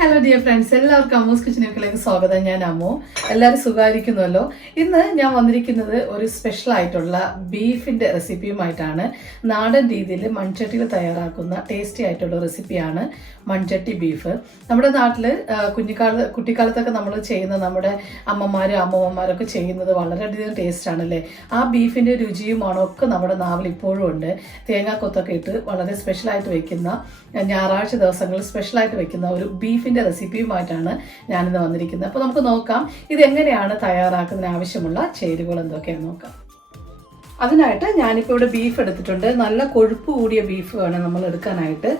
Hello dear friends, എല്ലാവർക്കും അമ്മൂസ് കിച്ചണിലേക്ക് സ്വാഗതം. ഞാൻ അമ്മു. എല്ലാവരും സുഖമായിരിക്കുന്നുവല്ലോ. ഇന്ന് ഞാൻ വന്നിരിക്കുന്നത് ഒരു സ്പെഷ്യൽ ആയിട്ടുള്ള ബീഫിന്റെ റെസിപ്പിയുമായിട്ടാണ്. നാടൻ രീതിയിൽ മൺചട്ടിയിൽ തയ്യാറാക്കുന്ന ടേസ്റ്റി ആയിട്ടുള്ള റെസിപ്പിയാണ് മൺചട്ടി ബീഫ്. നമ്മുടെ നാട്ടിൽ കുട്ടിക്കാലത്തൊക്കെ നമ്മൾ ചെയ്യുന്ന നമ്മുടെ അമ്മമാരും അമ്മമ്മമാരൊക്കെ ചെയ്യുന്നത് വളരെയധികം ടേസ്റ്റ് ആണല്ലേ. ആ ബീഫിന്റെ രുചിയും മണമൊക്കെ നമ്മുടെ നാവിൽ ഇപ്പോഴും ഉണ്ട്. തേങ്ങാക്കൊത്തൊക്കെ ഇട്ട് വളരെ സ്പെഷ്യലായിട്ട് വെക്കുന്ന, ഞായറാഴ്ച ദിവസങ്ങളിൽ സ്പെഷ്യലായിട്ട് വെക്കുന്ന ഒരു ബീഫിന്റെ റെസിപ്പിയുമായിട്ടാണ് ഞാനിന്ന് വന്നിരിക്കുന്നത്. അപ്പോൾ നമുക്ക് നോക്കാം ഇത് എങ്ങനെയാണ് തയ്യാറാക്കുന്നതിന് ആവശ്യമുള്ള ചേരുവകൾ എന്തൊക്കെയാണെന്ന് നോക്കാം. അതിനായിട്ട് ഞാനിപ്പോൾ ഇവിടെ ബീഫ് എടുത്തിട്ടുണ്ട്. നല്ല കൊഴുപ്പ് കൂടിയ ബീഫ് വേണം നമ്മൾ എടുക്കാനായിട്ട്.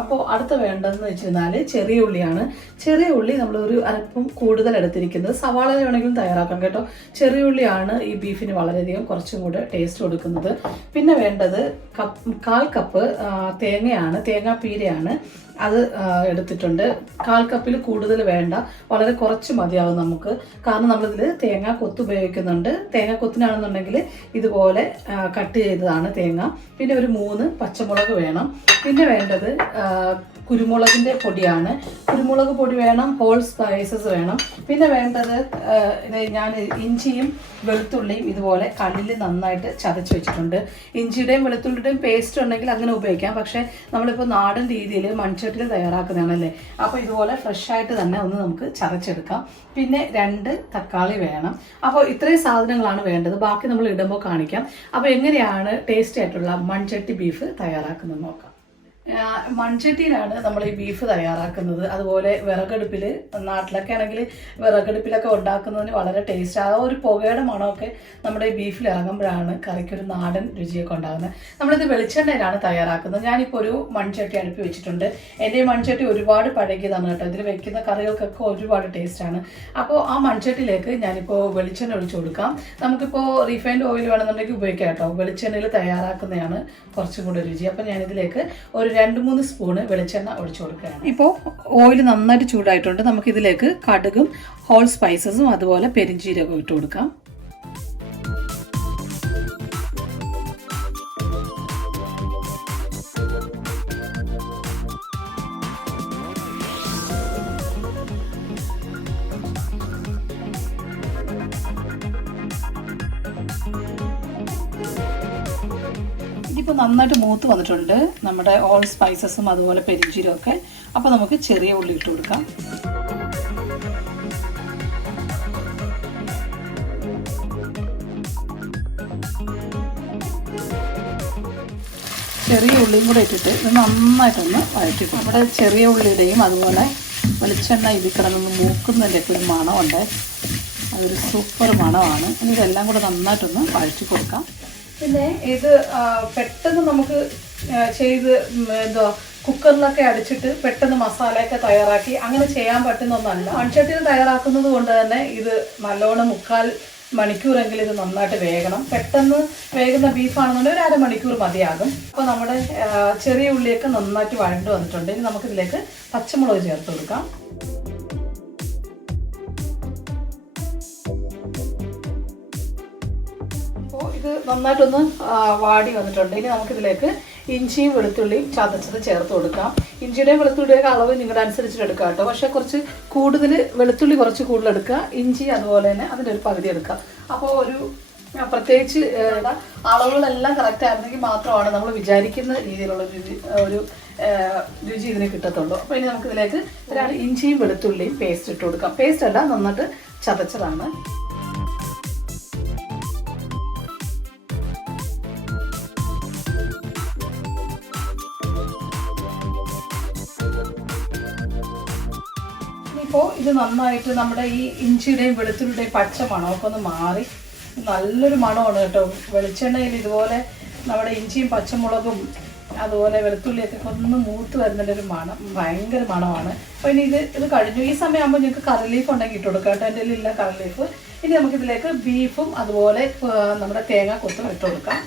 അപ്പോൾ അടുത്ത വേണ്ടതെന്ന് വെച്ച് കഴിഞ്ഞാൽ ചെറിയ ഉള്ളിയാണ്. ചെറിയ ഉള്ളി നമ്മൾ ഒരു അല്പം കൂടുതൽ എടുത്തിരിക്കുന്നത്. സവാള വേണമെങ്കിലും തയ്യാറാക്കാം കേട്ടോ. ചെറിയ ഉള്ളിയാണ് ഈ ബീഫിന് വളരെയധികം കുറച്ചും കൂടെ ടേസ്റ്റ് കൊടുക്കുന്നത്. പിന്നെ വേണ്ടത് 1/4 കപ്പ് തേങ്ങയാണ്, തേങ്ങാപ്പീരയാണ്. അത് എടുത്തിട്ടുണ്ട്. 1/4 കപ്പിൽ കൂടുതൽ വേണ്ട, വളരെ കുറച്ച് മതിയാവും നമുക്ക്. കാരണം നമ്മളിതിൽ തേങ്ങ കൊത്ത് ഉപയോഗിക്കുന്നുണ്ട്. തേങ്ങ കൊത്തിനാണെന്നുണ്ടെങ്കിൽ ഇതുപോലെ കട്ട് ചെയ്തതാണ് തേങ്ങ. പിന്നെ ഒരു 3 പച്ചമുളക് വേണം. പിന്നെ വേണ്ടത് കുരുമുളകിൻ്റെ പൊടിയാണ്. കുരുമുളക് പൊടി വേണം, ഹോൾ സ്പൈസസ് വേണം. പിന്നെ വേണ്ടത് ഞാൻ ഇഞ്ചിയും വെളുത്തുള്ളിയും ഇതുപോലെ കല്ലിൽ നന്നായിട്ട് ചതച്ച് വെച്ചിട്ടുണ്ട്. ഇഞ്ചിയുടെയും വെളുത്തുള്ളിയുടെയും പേസ്റ്റ് ഉണ്ടെങ്കിൽ അങ്ങനെ ഉപയോഗിക്കാം. പക്ഷേ നമ്മളിപ്പോൾ നാടൻ രീതിയിൽ മൺചട്ടിയിൽ തയ്യാറാക്കുന്നതാണല്ലേ, അപ്പോൾ ഇതുപോലെ ഫ്രഷായിട്ട് തന്നെ ഒന്ന് നമുക്ക് ചതച്ചെടുക്കാം. പിന്നെ 2 തക്കാളി വേണം. അപ്പോൾ ഇത്രയും സാധനങ്ങളാണ് വേണ്ടത്. ബാക്കി നമ്മൾ ഇടുമ്പോൾ കാണിക്കാം. അപ്പോൾ എങ്ങനെയാണ് ടേസ്റ്റി ആയിട്ടുള്ള മൺചട്ടി ബീഫ് തയ്യാറാക്കുന്നത് നോക്കാം. മൺചട്ടിയിലാണ് നമ്മൾ ഈ ബീഫ് തയ്യാറാക്കുന്നത്. അതുപോലെ വിറകടുപ്പിൽ, നാട്ടിലൊക്കെ ആണെങ്കിൽ വിറകടുപ്പിലൊക്കെ ഉണ്ടാക്കുന്നതിന് വളരെ ടേസ്റ്റ്. ആ ഒരു പുകയുടെ മണമൊക്കെ നമ്മുടെ ഈ ബീഫിൽ ഇറങ്ങുമ്പോഴാണ് കറിക്കൊരു നാടൻ രുചിയൊക്കെ ഉണ്ടാകുന്നത്. നമ്മളിത് വെളിച്ചെണ്ണയിലാണ് തയ്യാറാക്കുന്നത്. ഞാനിപ്പോൾ ഒരു മൺചട്ടി അടുപ്പി വെച്ചിട്ടുണ്ട്. എൻ്റെ ഈ മൺചട്ടി ഒരുപാട് പഴകിയതാണ് കേട്ടോ. ഇതിൽ വെക്കുന്ന കറികൾക്കൊക്കെ ഒരുപാട് ടേസ്റ്റാണ്. അപ്പോൾ ആ മൺചട്ടിയിലേക്ക് ഞാനിപ്പോൾ വെളിച്ചെണ്ണ ഒഴിച്ചു കൊടുക്കാം. നമുക്കിപ്പോൾ റീഫൈൻഡ് ഓയിൽ വേണമെന്നുണ്ടെങ്കിൽ ഉപയോഗിക്കാം കേട്ടോ. വെളിച്ചെണ്ണയിൽ തയ്യാറാക്കുന്നതാണ് കുറച്ചും കൂടെ രുചി. അപ്പോൾ ഞാനിതിലേക്ക് ഒരു 2-3 സ്പൂണ് വെളിച്ചെണ്ണ ഒഴിച്ചു കൊടുക്കുകയാണ്. ഇപ്പോൾ ഓയിൽ നന്നായിട്ട് ചൂടായിട്ടുണ്ട്. നമുക്കിതിലേക്ക് കടുകും ഹോൾ സ്പൈസസും അതുപോലെ പെരിഞ്ചീരകവും ഇട്ട് കൊടുക്കാം. ഇതിപ്പോൾ നന്നായിട്ട് മൂത്ത് വന്നിട്ടുണ്ട് നമ്മുടെ ഓൾ സ്പൈസസും അതുപോലെ പെരിഞ്ചീരവും ഒക്കെ. അപ്പോൾ നമുക്ക് ചെറിയ ഉള്ളി ഇട്ട് കൊടുക്കാം. ചെറിയ ഉള്ളിയും കൂടെ ഇട്ടിട്ട് ഇത് നന്നായിട്ടൊന്ന് വഴറ്റി. നമ്മുടെ ചെറിയ ഉള്ളിയുടെയും അതുപോലെ വെളിച്ചെണ്ണ ഇതിൽ കിടന്നൊന്ന് മൂക്കുന്നതിൻ്റെയൊക്കെ ഒരു മണമുണ്ട്. അതൊരു സൂപ്പർ മണമാണ്. ഇനി ഇതെല്ലാം കൂടെ നന്നായിട്ടൊന്ന് വഴറ്റി കൊടുക്കാം. പിന്നെ ഇത് പെട്ടെന്ന് നമുക്ക് ചെയ്ത് കുക്കറിലൊക്കെ അടിച്ചിട്ട് പെട്ടെന്ന് മസാലയൊക്കെ തയ്യാറാക്കി അങ്ങനെ ചെയ്യാൻ പറ്റുന്ന ഒന്നല്ല. മൺചട്ടിയിൽ തയ്യാറാക്കുന്നത് കൊണ്ട് തന്നെ ഇത് നല്ലോണം 3/4 മണിക്കൂറെങ്കിലും ഇത് നന്നായിട്ട് വേകണം. പെട്ടെന്ന് വേകുന്ന ബീഫാണെന്നുണ്ടെങ്കിൽ ഒരു 1/2 മണിക്കൂർ മതിയാകും. അപ്പോൾ നമ്മുടെ ചെറിയ ഉള്ളിയൊക്കെ നന്നായിട്ട് വഴണ്ട് വന്നിട്ടുണ്ട്. ഇനി നമുക്കിതിലേക്ക് പച്ചമുളക് ചേർത്ത് കൊടുക്കാം. ഇത് നന്നായിട്ടൊന്ന് വാടി വന്നിട്ടുണ്ട്. ഇനി നമുക്കിതിലേക്ക് ഇഞ്ചിയും വെളുത്തുള്ളിയും ചതച്ചത് ചേർത്ത് കൊടുക്കാം. ഇഞ്ചിയുടെയും വെളുത്തുള്ളിയുടെ അളവ് നിങ്ങളുടെ അനുസരിച്ചിട്ട് എടുക്കുക കേട്ടോ. പക്ഷേ കുറച്ച് കൂടുതൽ വെളുത്തുള്ളി കുറച്ച് കൂടുതൽ എടുക്കുക, ഇഞ്ചി അതുപോലെ തന്നെ അതിൻ്റെ ഒരു പകുതി എടുക്കുക. അപ്പോൾ ഒരു പ്രത്യേകിച്ച് അളവുകളെല്ലാം കറക്റ്റ് ആയിരുന്നെങ്കിൽ മാത്രമാണ് നമ്മൾ വിചാരിക്കുന്ന രീതിയിലുള്ള ഒരു രുചി ഇതിന് കിട്ടത്തുള്ളൂ. അപ്പോൾ ഇനി നമുക്കിതിലേക്ക് ഇഞ്ചിയും വെളുത്തുള്ളിയും പേസ്റ്റ് ഇട്ട് കൊടുക്കാം. പേസ്റ്റ് അല്ല, നന്നായിട്ട് ചതച്ചതാണ്. ഇപ്പോൾ ഇത് നന്നായിട്ട് നമ്മുടെ ഈ ഇഞ്ചിയുടെയും വെളുത്തുള്ളിയുടെയും പച്ച മണമൊക്കെ ഒന്ന് മാറി നല്ലൊരു മണമാണ് കേട്ടോ. വെളിച്ചെണ്ണയിൽ ഇതുപോലെ നമ്മുടെ ഇഞ്ചിയും പച്ചമുളകും അതുപോലെ വെളുത്തുള്ളിയൊക്കെ ഒന്ന് മൂത്ത് വരുന്നതിൻ്റെ ഒരു മണം, ഭയങ്കര മണമാണ്. അപ്പോൾ ഇനി ഇത് കഴിഞ്ഞു. ഈ സമയമാകുമ്പോൾ നിങ്ങൾക്ക് കറി ലീഫ് ഉണ്ടെങ്കിൽ ഇട്ട് കൊടുക്കാം കേട്ടോ. എൻ്റെ ഇല്ല കറി ലീഫ്. ഇനി നമുക്കിതിലേക്ക് ബീഫും അതുപോലെ നമ്മുടെ തേങ്ങ കൊത്തും ഇട്ട് കൊടുക്കാം.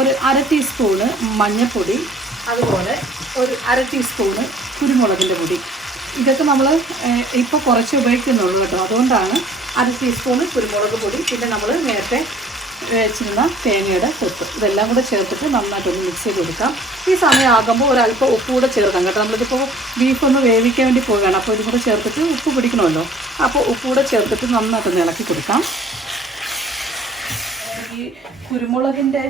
ഒരു 1/2 ടീസ്പൂണ് മഞ്ഞൾപ്പൊടി, അതുപോലെ ഒരു 1/2 ടീസ്പൂണ് കുരുമുളകിൻ്റെ പൊടി. ഇതൊക്കെ നമ്മൾ ഇപ്പോൾ കുറച്ച് ഉപയോഗിക്കുന്നുള്ളൂ കേട്ടോ. അതുകൊണ്ടാണ് 1/2 ടീസ്പൂണ് കുരുമുളക് പൊടി. പിന്നെ നമ്മൾ നേരത്തെ വെച്ചിരുന്ന തേങ്ങയുടെ കൊത്ത് ഇതെല്ലാം കൂടെ ചേർത്തിട്ട് നന്നായിട്ടൊന്ന് മിക്സ് ചെയ്ത് കൊടുക്കാം. ഈ സമയമാകുമ്പോൾ ഒരല്പം ഉപ്പ് കൂടെ ചേർക്കാം കേട്ടോ. നമ്മളിതിപ്പോൾ ബീഫൊന്ന് വേവിക്കാൻ വേണ്ടി പോവുകയാണ്. അപ്പോൾ ഇതും കൂടെ ചേർത്തിട്ട് ഉപ്പ് പിടിക്കണമല്ലോ. അപ്പോൾ ഉപ്പ് കൂടെ ചേർത്തിട്ട് നന്നായിട്ടൊന്ന് ഇളക്കി കൊടുക്കാം. ഈ കുരുമുളകിൻ്റെ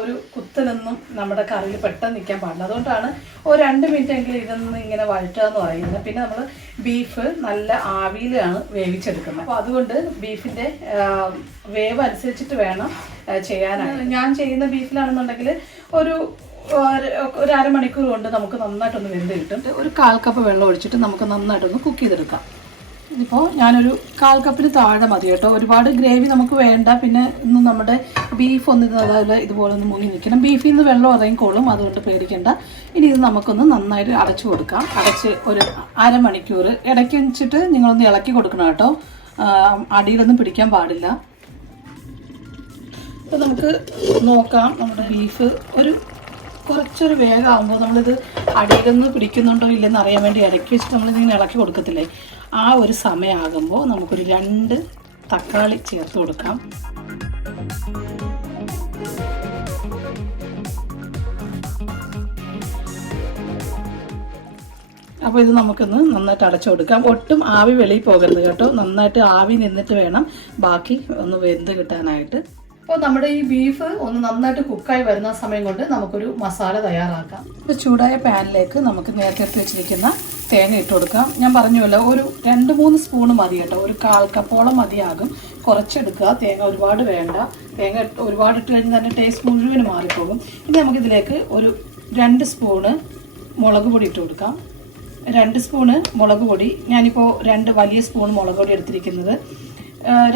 ഒരു കുത്തലൊന്നും നമ്മുടെ കറിയിൽ പെട്ടെന്ന് നിൽക്കാൻ പാടില്ല. അതുകൊണ്ടാണ് ഒരു 2 മിനിറ്റെങ്കിലും ഇതൊന്ന് ഇങ്ങനെ വഴറ്റുക എന്ന് പറയുന്നത്. പിന്നെ നമ്മൾ ബീഫ് നല്ല ആവിയിലാണ് വേവിച്ചെടുക്കുന്നത്. അപ്പോൾ അതുകൊണ്ട് ബീഫിൻ്റെ വേവ് അനുസരിച്ചിട്ട് വേണം ചെയ്യാനാണ്. ഞാൻ ചെയ്യുന്ന ബീഫിലാണെന്നുണ്ടെങ്കിൽ ഒരു അരമണിക്കൂർ കൊണ്ട് നമുക്ക് നന്നായിട്ടൊന്ന് വെന്ത് കിട്ടും. ഒരു 1/4 കപ്പ് വെള്ളം ഒഴിച്ചിട്ട് നമുക്ക് നന്നായിട്ടൊന്ന് കുക്ക് ചെയ്തെടുക്കാം. ഇതിപ്പോൾ ഞാനൊരു 1/4 കപ്പിന് താഴെ മതി കേട്ടോ. ഒരുപാട് ഗ്രേവി നമുക്ക് വേണ്ട. പിന്നെ ഇന്ന് നമ്മുടെ ബീഫ് ഒന്ന് അതായത് ഇതുപോലെ ഒന്ന് മുങ്ങി നിൽക്കണം. ബീഫിൽ നിന്ന് വെള്ളം ഇറങ്ങിക്കോളും, അതുകൊണ്ട് പേടിക്കേണ്ട. ഇനി ഇത് നമുക്കൊന്ന് നന്നായിട്ട് അടച്ചു കൊടുക്കാം. അടച്ച് ഒരു അരമണിക്കൂർ ഇടയ്ക്ക് വെച്ചിട്ട് നിങ്ങളൊന്ന് ഇളക്കി കൊടുക്കണം കേട്ടോ. അടിയിലൊന്നും പിടിക്കാൻ പാടില്ല. അപ്പോൾ നമുക്ക് നോക്കാം നമ്മുടെ ബീഫ് കുറച്ചൊരു വേഗമാകുമ്പോൾ നമ്മളിത് അടിയിലൊന്ന് പിടിക്കുന്നുണ്ടോ ഇല്ലെന്ന് അറിയാൻ വേണ്ടി ഇടയ്ക്ക് വെച്ചിട്ട് നമ്മളിതിങ്ങനെ ഇളക്കി കൊടുക്കത്തില്ലേ, ആ ഒരു സമയമാകുമ്പോൾ നമുക്കൊരു 2 തക്കാളി ചേർത്ത് കൊടുക്കാം. അപ്പോൾ ഇത് നമുക്കൊന്ന് നന്നായിട്ട് അടച്ചു കൊടുക്കാം. ഒട്ടും ആവി വെളിയിൽ പോകരുത് കേട്ടോ. നന്നായിട്ട് ആവി നിന്നിട്ട് വേണം ബാക്കി ഒന്ന് വെന്ത് കിട്ടാനായിട്ട്. അപ്പോൾ നമ്മുടെ ഈ ബീഫ് ഒന്ന് നന്നായിട്ട് കുക്കായി വരുന്ന സമയം കൊണ്ട് നമുക്കൊരു മസാല തയ്യാറാക്കാം. ഇപ്പോൾ ചൂടായ പാനിലേക്ക് നമുക്ക് നേരത്തെ എടുത്ത് വെച്ചിരിക്കുന്ന തേങ്ങ ഇട്ട് കൊടുക്കാം. ഞാൻ പറഞ്ഞുവല്ലോ, ഒരു 2-3 സ്പൂണ് മതി കേട്ടോ. ഒരു 1/4 കപ്പോളം മതിയാകും. കുറച്ചെടുക്കുക, തേങ്ങ ഒരുപാട് വേണ്ട. തേങ്ങ ഒരുപാട് ഇട്ട് കഴിഞ്ഞാൽ തന്നെ ടേസ്റ്റ് മുഴുവനും മാറിപ്പോകും. ഇനി നമുക്കിതിലേക്ക് ഒരു 2 സ്പൂണ് മുളക് പൊടി ഇട്ട് കൊടുക്കാം. 2 സ്പൂണ് മുളക് പൊടി. ഞാനിപ്പോൾ 2 വലിയ സ്പൂൺ മുളക് പൊടി എടുത്തിരിക്കുന്നത്.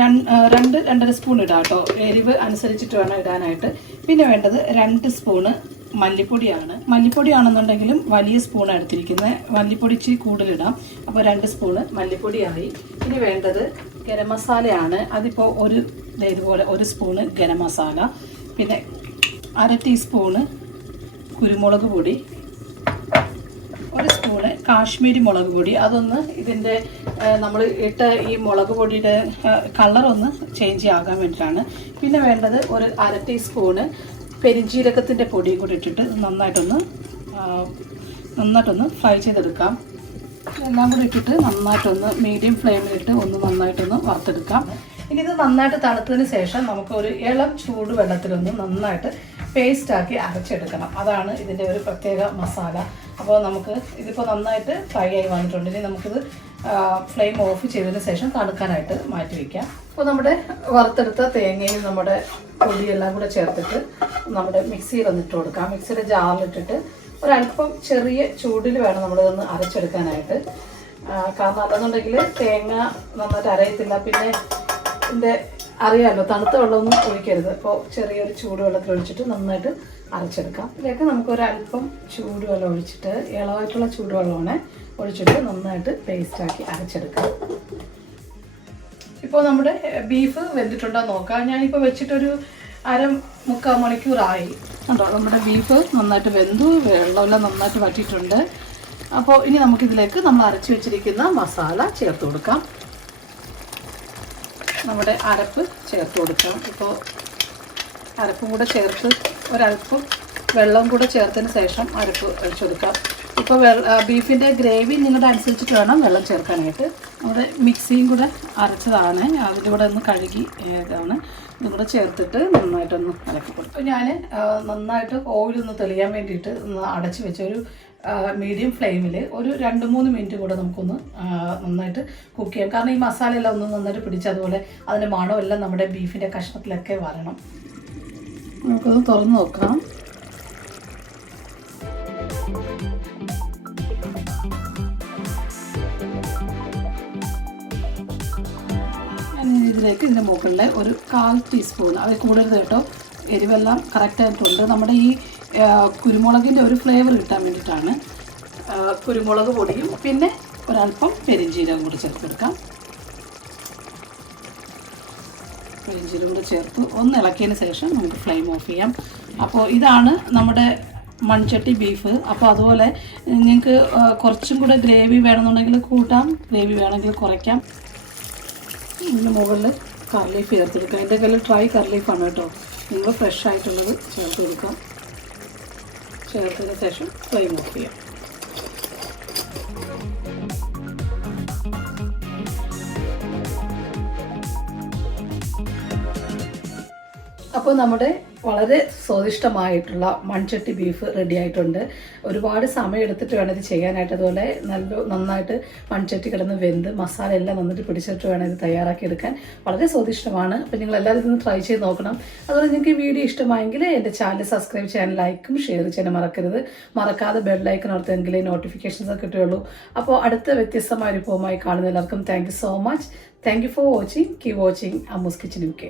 2-2.5 സ്പൂൺ ഇടാം കേട്ടോ. എരിവ് അനുസരിച്ചിട്ട് വേണം ഇടാനായിട്ട്. പിന്നെ വേണ്ടത് 2 സ്പൂണ് മല്ലിപ്പൊടിയാണ്. മല്ലിപ്പൊടിയാണെന്നുണ്ടെങ്കിലും വലിയ സ്പൂൺ എടുത്തിരിക്കുന്നത്. മല്ലിപ്പൊടി ഇച്ചിരി കൂടുതലിടാം. അപ്പോൾ 2 സ്പൂണ് മല്ലിപ്പൊടിയായി. ഇനി വേണ്ടത് ഗരം മസാലയാണ്. അതിപ്പോൾ ഇതുപോലെ 1 സ്പൂണ് ഗരം മസാല. പിന്നെ 1/2 ടീസ്പൂണ് കുരുമുളക് പൊടി, 1 സ്പൂണ് കാശ്മീരി മുളക് പൊടി. അതൊന്ന് ഇതിൻ്റെ നമ്മൾ ഇട്ട ഈ മുളക് പൊടിയുടെ കളറൊന്ന് ചേഞ്ച് ആകാൻ വേണ്ടിയിട്ടാണ്. പിന്നെ വേണ്ടത് ഒരു 1/2 ടീസ്പൂണ് പെരിഞ്ജീരകത്തിൻ്റെ പൊടിയും കൂടി ഇട്ടിട്ട് നന്നായിട്ടൊന്ന് ഫ്രൈ ചെയ്തെടുക്കാം. എല്ലാം കൂടി ഇട്ടിട്ട് നന്നായിട്ടൊന്ന് മീഡിയം ഫ്ലെയിമിലിട്ട് നന്നായിട്ടൊന്ന് വറുത്തെടുക്കാം. ഇനി ഇത് നന്നായിട്ട് തണുത്തതിന് ശേഷം നമുക്ക് ഒരു ഇളം ചൂട് വെള്ളത്തിലൊന്ന് നന്നായിട്ട് പേസ്റ്റാക്കി അരച്ചെടുക്കണം. അതാണ് ഇതിൻ്റെ ഒരു പ്രത്യേക മസാല. അപ്പോൾ നമുക്ക് ഇതിപ്പോൾ നന്നായിട്ട് ഫ്രൈ ആയി വന്നിട്ടുണ്ട്. ഇനി നമുക്കിത് ഫ്ലെയിം ഓഫ് ചെയ്തതിന് ശേഷം തണുക്കാനായിട്ട് മാറ്റി വയ്ക്കാം. അപ്പോൾ നമ്മുടെ വറുത്തെടുത്ത തേങ്ങയും നമ്മുടെ പൊടിയെല്ലാം കൂടെ ചേർത്തിട്ട് നമ്മുടെ മിക്സിയിലൊന്നിട്ട് കൊടുക്കാം. മിക്സിയുടെ ജാറിലിട്ടിട്ട് ഒരല്പം ചെറിയ ചൂടിൽ വേണം നമ്മളിതൊന്ന് അരച്ചെടുക്കാനായിട്ട്. കാരണം അല്ലെന്നുണ്ടെങ്കിൽ തേങ്ങ നന്നായിട്ട് അരയത്തില്ല. പിന്നെ ഇതിൻ്റെ അറിയാമല്ലോ, തണുത്ത വെള്ളമൊന്നും ഒഴിക്കരുത്. അപ്പോൾ ചെറിയൊരു ചൂടുവെള്ളത്തിൽ ഒഴിച്ചിട്ട് നന്നായിട്ട് അരച്ചെടുക്കാം. ഇതിലേക്ക് നമുക്കൊരല്പം ചൂടുവെള്ളം ഒഴിച്ചിട്ട്, ഇളവായിട്ടുള്ള ചൂടുവെള്ളമാണ് ഒഴിച്ചിട്ട് നന്നായിട്ട് പേസ്റ്റാക്കി അരച്ചെടുക്കാം. ഇപ്പോൾ നമ്മുടെ ബീഫ് വെന്തിട്ടുണ്ടോ നോക്കാം. ഞാനിപ്പോൾ വെച്ചിട്ടൊരു 1/4 മണിക്കൂറായി. കണ്ടോ, നമ്മുടെ ബീഫ് നന്നായിട്ട് വെന്തു, വെള്ളമെല്ലാം നന്നായിട്ട് വറ്റിയിട്ടുണ്ട്. അപ്പോൾ ഇനി നമുക്കിതിലേക്ക് നമ്മൾ അരച്ച് വെച്ചിരിക്കുന്ന മസാല ചേർത്ത് കൊടുക്കാം. നമ്മുടെ അരപ്പ് ചേർത്ത് കൊടുക്കാം. ഇപ്പോൾ അരപ്പും കൂടെ ചേർത്ത് ഒരല്പം വെള്ളം കൂടെ ചേർത്തതിന് ശേഷം അരപ്പ് ഒഴിച്ചു കൊടുക്കാം. ഇപ്പോൾ ബീഫിൻ്റെ ഗ്രേവി നിങ്ങളുടെ അനുസരിച്ചിട്ട് വേണം വെള്ളം ചേർക്കാനായിട്ട്. നമ്മുടെ മിക്സിയും കൂടെ അരച്ചതാണ്, അതിൻ്റെ കൂടെ ഒന്ന് കഴുകി ഇതാണ്. ഇതും കൂടെ ചേർത്തിട്ട് നന്നായിട്ടൊന്ന് ഇളക്കി കൊടുക്കും. ഞാൻ നന്നായിട്ട് ഓയിലൊന്ന് തെളിയാൻ വേണ്ടിയിട്ട് ഒന്ന് അടച്ച് വെച്ചൊരു മീഡിയം ഫ്ലെയിമിൽ ഒരു 2-3 മിനിറ്റ് കൂടെ നമുക്കൊന്ന് നന്നായിട്ട് കുക്ക് ചെയ്യാം. കാരണം ഈ മസാലയെല്ലാം ഒന്ന് നന്നായിട്ട് പിടിച്ചതുപോലെ അതിൻ്റെ മണമെല്ലാം നമ്മുടെ ബീഫിൻ്റെ കഷ്ണത്തിലൊക്കെ വരണം. നമുക്കത് തുറന്ന് നോക്കാം. ഇതിലേക്ക് ഇതിൻ്റെ മുകളിൽ ഒരു 1/4 ടീസ്പൂൺ, അത് കൂടരുത് കേട്ടോ, എരിവെല്ലാം കറക്റ്റായിട്ടുണ്ട്. നമ്മുടെ ഈ കുരുമുളകിൻ്റെ ഒരു ഫ്ലേവർ കിട്ടാൻ വേണ്ടിയിട്ടാണ്. കുരുമുളക് പൊടിയും പിന്നെ ഒരല്പം പെരിഞ്ജീരകം കൂടി ചേർത്തെടുക്കാം. പെരിഞ്ജീരകം കൂടി ചേർത്ത് ഒന്ന് ഇളക്കിയതിന് ശേഷം നമുക്ക് ഫ്ലെയിം ഓഫ് ചെയ്യാം. അപ്പോൾ ഇതാണ് നമ്മുടെ മൺചട്ടി ബീഫ്. അപ്പോൾ അതുപോലെ നിങ്ങൾക്ക് കുറച്ചും കൂടെ ഗ്രേവി വേണമെന്നുണ്ടെങ്കിൽ കൂട്ടാം, ഗ്രേവി വേണമെങ്കിൽ കുറയ്ക്കാം. ഇതിന് മുകളിൽ കറി ലീഫ് ചേർത്തെടുക്കാം. എൻ്റെ കയ്യിൽ ഡ്രൈ കറി ലീഫാണ് കേട്ടോ. നിങ്ങൾ ഫ്രഷ് ആയിട്ടുള്ളത് ചേർത്ത് കൊടുക്കാം. ചേർത്തതിന് ശേഷം ഫ്ലെയിം ഓഫ് ചെയ്യാം. അപ്പോൾ നമ്മുടെ വളരെ സ്വാദിഷ്ടമായിട്ടുള്ള മൺചട്ടി ബീഫ് റെഡി ആയിട്ടുണ്ട്. ഒരുപാട് സമയം എടുത്തിട്ട് വേണം ഇത് ചെയ്യാനായിട്ട്. അതുപോലെ നന്നായിട്ട് മൺചട്ടി കിടന്ന് വെന്ത് മസാല എല്ലാം നന്നിട്ട് പിടിച്ചിട്ട് വേണം ഇത് തയ്യാറാക്കി എടുക്കാൻ. വളരെ സ്വാദിഷ്ടമാണ്. അപ്പോൾ നിങ്ങൾ എല്ലാവരും ഇതൊന്ന് ട്രൈ ചെയ്ത് നോക്കണം. അതുപോലെ നിങ്ങൾക്ക് ഈ വീഡിയോ ഇഷ്ടമായെങ്കിൽ എൻ്റെ ചാനൽ സബ്സ്ക്രൈബ് ചെയ്യാൻ, ലൈക്കും ഷെയർ ചെയ്യാൻ മറക്കരുത്. മറക്കാതെ ബെല്ലൈക്കൺ ഓർത്തെങ്കിലേ നോട്ടിഫിക്കേഷൻസ് ഒക്കെ കിട്ടുകയുള്ളൂ. അപ്പോൾ അടുത്ത വ്യത്യസ്തമായ വിഭവമായി കാണുന്ന എല്ലാവർക്കും thank you so much. Thank you for watching. Keep watching Ammu's kitchen UK.